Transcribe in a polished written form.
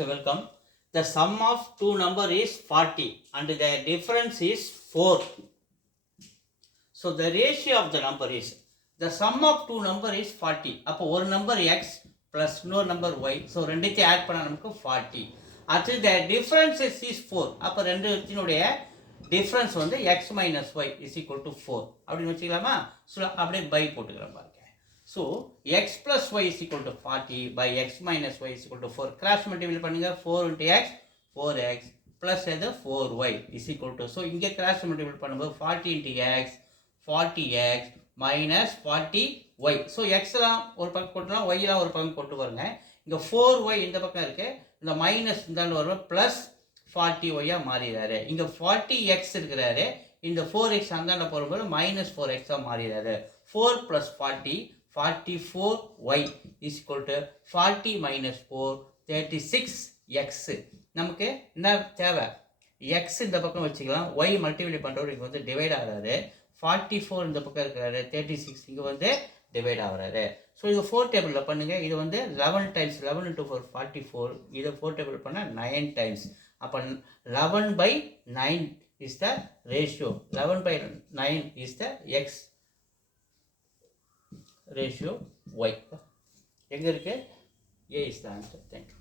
So welcome. The sum of two number is 40 and the difference is 4. So the ratio of the number is the sum of two number is 40. அப்போ ஒரு number x plus இன்னொரு number y. So ரெண்டுத்தையும் add பண்ணா நமக்கு 40. அடுத்து the difference is 4. அப்போ ரெண்டுத்தினுடைய difference வந்து x minus y is equal to 4. அப்படின்னு வச்சுக்கலாமா? ஸோ அப்படியே பை போட்டுக்கிறோம் பாருங்க. So x plus y is equal to 40 by x minus y is equal to 4. Cross multiply பண்ணுங்க 4 into x 4x plus எது 4y is equal to. So இங்கே cross multiply பண்ணும்போது 40 into x 40x minus 40y. So x எல்லாம் ஒரு பக்கம் போட்டுலாம் y எல்லாம் ஒரு பக்கம் போட்டு பாருங்க. இங்கே 4y இந்த பக்கம் இருக்கு, இந்த மைனஸ் இந்த வரும் பிளஸ் 40y மாறிடுறாரு. இங்கே 40x இருக்கிறாரு, இந்த 4x அந்தாண்ட போகும்போது minus 4x மாறிடுறாரு. 4 plus 40 44y is equal to 40 minus 4 36x. நமக்கு என்ன தேவை? x இந்த பக்கம் வச்சுக்கலாம், y மல்டிப்ளை பண்ணுறவர் இங்கே வந்து டிவைட் ஆகிறாரு. 44 இந்த பக்கம் இருக்கிறாரு, 36 இங்கே வந்து டிவைட் ஆகிறாரு. ஸோ இது 4 டேபிளில் பண்ணுங்கள். இது வந்து 11 டைம்ஸ் 11 into 4 44. இதை 4 டேபிள் பண்ணால் 9 டைம்ஸ். அப்போ 11 by 9 is the ratio. 11 by 9 is the x ratio y. எங்கே இருக்கு? A is the answer. Thank you.